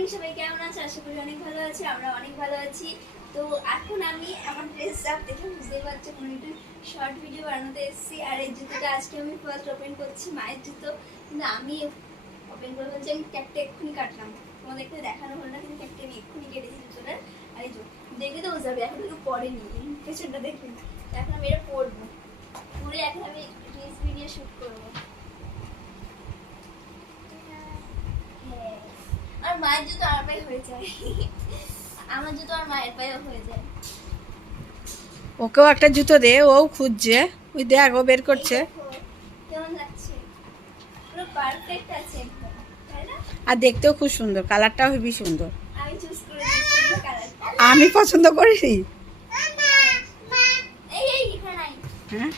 Morning, সবাই কেমন আছে? আশা করি অনেক ভালো আছে, আমরা অনেক ভালো আছি। তো এখন আমি আমার ড্রেস আপ দেখে বুঝতেই পারছি, কোনো একটু শর্ট ভিডিও বানাতে এসেছি। আর এই জুতোটা আজকে আমি ফার্স্ট ওপেন করছি মায়ের জুতো। কিন্তু আমি ওপেন করে বলছি আমি ক্যাপটা এক্ষুনি কাটলাম। তোমাদেরকে দেখানো হলো না, কিন্তু ক্যাপটা আমি এক্ষুনি কেটেছি জুতোটার। আর এই দেখে তো হবে এখন কিন্তু পরেনি পেছনটা দেখবে এখন আমি এটা পরবো। পরে এখন আমি রিলস ভিডিও শ্যুট করব হ্যাঁ। আর মায়ের জুতো আমার পায়ে হয়ে যায়। আমার জুতো আর মায়ের পায়েও হয়ে যায়। ওকেও একটা জুতো দে ও খুঁজছে। ওই দেখ ও বের করছে। কেমন লাগছে? পুরো পারফেক্ট আছে একদম তাই না? আর দেখতেও খুব সুন্দর কালারটাও হেবি সুন্দর। আমি চুজ করে আমি পছন্দ করিনি। হ্যাঁ?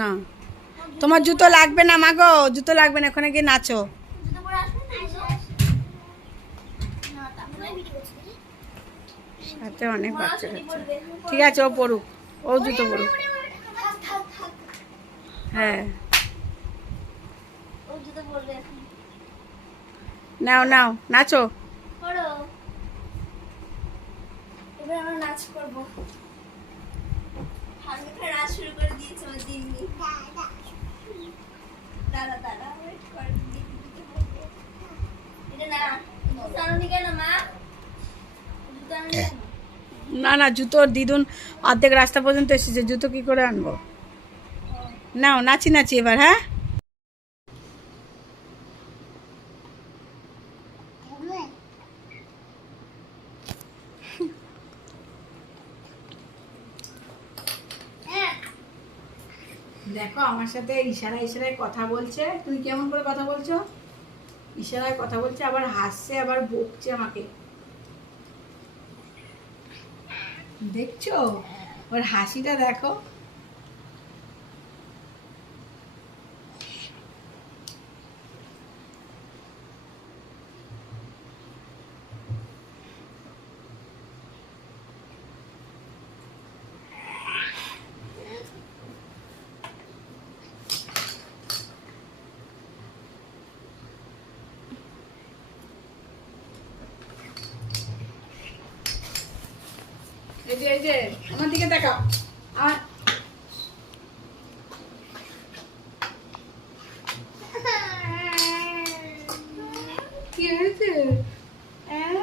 না। তোমার জুতো লাগবে না মাগো জুতো লাগবে না ওখানে গিয়ে নাচো। জুতো পরে আসবে? না না তাহলে সাথে অনেক বাচ্চা কাচ্চা ঠিক আছে ও পড়ুক ও জুতো পড়ুক। হ্যাঁ। ও জুতো পরবে এখন। নাও নাও নাচো। করো এবার আমরা নাচ করব। নাচ শুরু করে দিয়েছে ওয়েট কর। এটা না কেন মা? না না জুতো দিদুন অর্ধেক রাস্তা পর্যন্ত এসেছে জুতো কি করে আনব? নাও নাচি নাচি এবার হ্যাঁ? দেখো, আমার সাথে ইশারা ইশারায় কথা বলছে। তুমি কেমন করে কথা বলছো? ইশারায় কথা বলছে, আবার হাসছে, আবার বকছে আমাকে। দেখছ? ওর হাসিটা দেখো। এই যে এই যে আমার দিকে তাকাও। আমার কি হয়েছে? হ্যাঁ?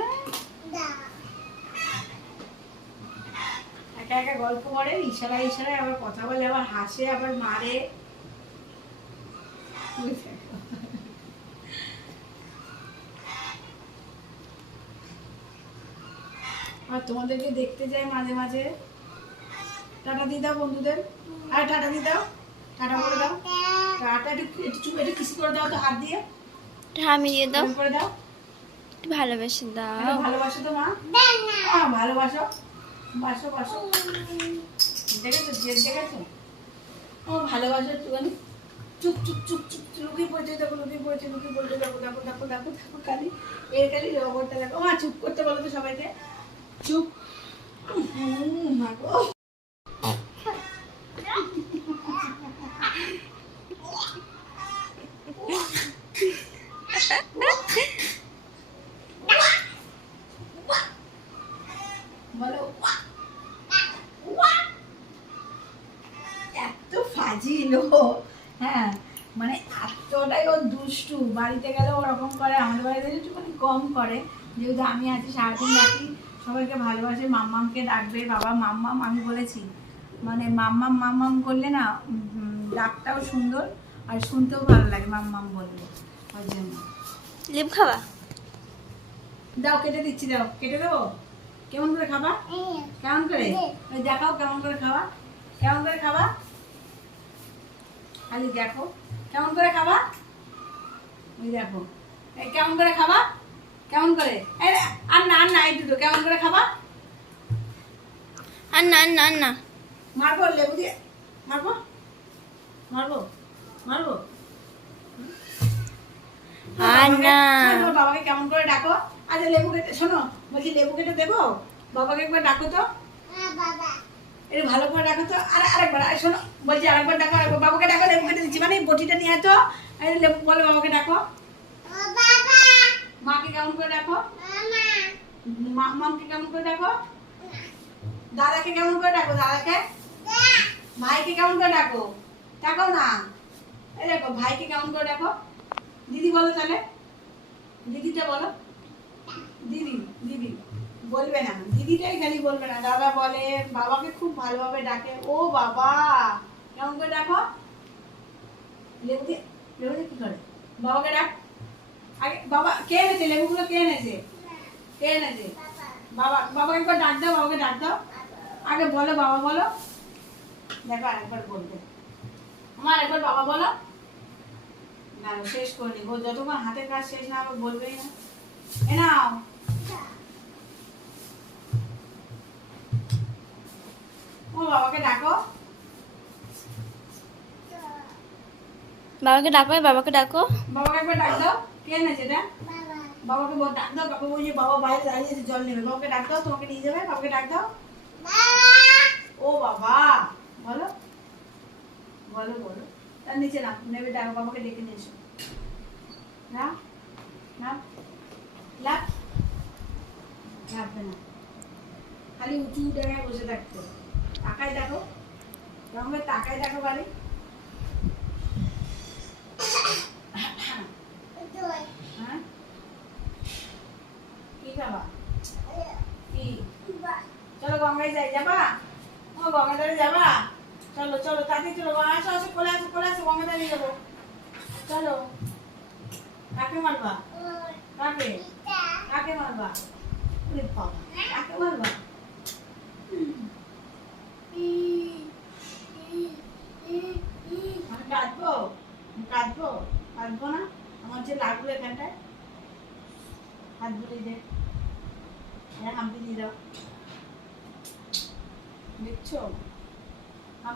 একা একা গল্প করে ইশারা ইশারায় আবার কথা বলে আবার হাসে আবার মারে। আর তোমাদেরকে দেখতে যাই মাঝে মাঝে। টাটা দিয়ে দাও বন্ধুদের। আর টাটা দিয়ে দাও। টাটা করে দাও। টাটা একটু একটু চুপ একটু কিস করে দাও তো হাত দিয়ে। আমি দিয়ে দাও। করে দাও। ভালোবেসে দাও। ভালোবাসো তো মা। ভালোবাসো। বাসো বাসো। দেখেছ? জেদ দেখেছ? ও ভালোবাসো একটুখানি। চুপ চুপ চুপ চুপ লুকিয়ে পড়েছে দেখো লুকিয়ে পড়েছে লুকিয়ে পড়েছে। দেখো দেখো দেখো দেখো দেখো খালি। এর খালি রবরটা দেখো। মা চুপ করতে বলো তো সবাইকে। চুপ। এত ফাজিল হ্যাঁ মানে এতটাই ও দুষ্টু। বাড়িতে গেলে ওরকম করে, আমাদের বাড়িতে একটুখানি কম করে। যেহেতু আমি আছি, সারাদিন ডাকি সবাইকে ভালোবাসে মাম্মামকে ডাকবে বাবা মাম্মাম আমি বলেছি মানে মাম্মাম মাম্মাম করলে না ডাকটাও সুন্দর আর শুনতেও ভালো লাগে মাম্মাম বললে ওই জন্য। লিপ খাবা? দাও কেটে দিচ্ছি দাও কেটে দেবো? কেমন করে খাবা? কেমন করে? দেখাও কেমন করে খাবা। কেমন করে খাবা? খালি দেখো। কেমন করে খাবা? ওই দেখো। কেমন করে খাবা? কেমন করে? আর না না এই দুটো কেমন করে খাবা? আর না না না মারবো লেবু দিয়ে? মারবো? মারবো? মারবো? আর না বাবাকে কেমন করে ডাকো? আচ্ছা লেবু কেটে শোনো বলছি লেবু কেটে দেবো? বাবাকে একবার ডাকো তো। একটু ভালো করে ডাকো তো। আর আরেকবার আর শোনো বলছি আরেকবার ডাকো আরেকবার। বাবাকে ডাকো লেবু কেটে দিচ্ছি। মানে বটিটা নিয়ে তো। লেবু বলো বাবাকে ডাকো। মাকে কেমন করে দেখো? মামকে কেমন করে দেখো? দাদাকে কেমন করে ডাকো দাদাকে? ভাইকে কেমন করে ডাকো দেখো না? এই দেখো, ভাইকে কেমন করে দেখো? দিদি বলো তাহলে। দিদিটা বলো। দিদি দিদি। বলবে না। দিদিটাই খালি বলবে না। দাদা বলে, বাবাকে খুব ভালোভাবে ডাকে। ও বাবা! কেমন করে ডাকো লেবুকে লেবুকে কি করে? বাবাকে ডাক। আগে বাবা কে এনেছে? লেবুগুলো কে এনেছে? কে এনেছে? বাবা বাবাকে একবার ডাক দাও বাবাকে ডাক দাও। আগে বলো বাবা বলো। দেখো আরেকবার বলবে। আমার একবার বাবা বলো। না শেষ করে নি যতক্ষণ হাতের কাজ শেষ না হবে বলবেই না। এ নাও। ও বাবাকে ডাকো। বাবাকে ডাকো বাবাকে ডাকো। বাবাকে একবার ডাক দাও। কে এনেছে এটা বাবাকে ডাক দাও, বাবা যে বাবা বাইরে দাঁড়িয়ে আছে, জল নেবে। বাবাকে ডাক দাও, তোমাকে নিয়ে যাবে, বাবাকে ডাক দাও। ও বাবা, বলো বলো বলো। তার নিচে না নেবে, ডাকো, বাবাকে ডেকে নিয়ে এসো। না না লাভ লাগবে না। খালি উঁচু জায়গায় বসে থাকতো তাকায় দেখো, রঙে তাকায় দেখো বাড়ি হ্যাঁ খাবা কি চলো কাঁদবো? না? আমার যে লাগল এখানটায় হাত বুলিয়ে দে হাম্পি দিয়ে দাও। দেখছ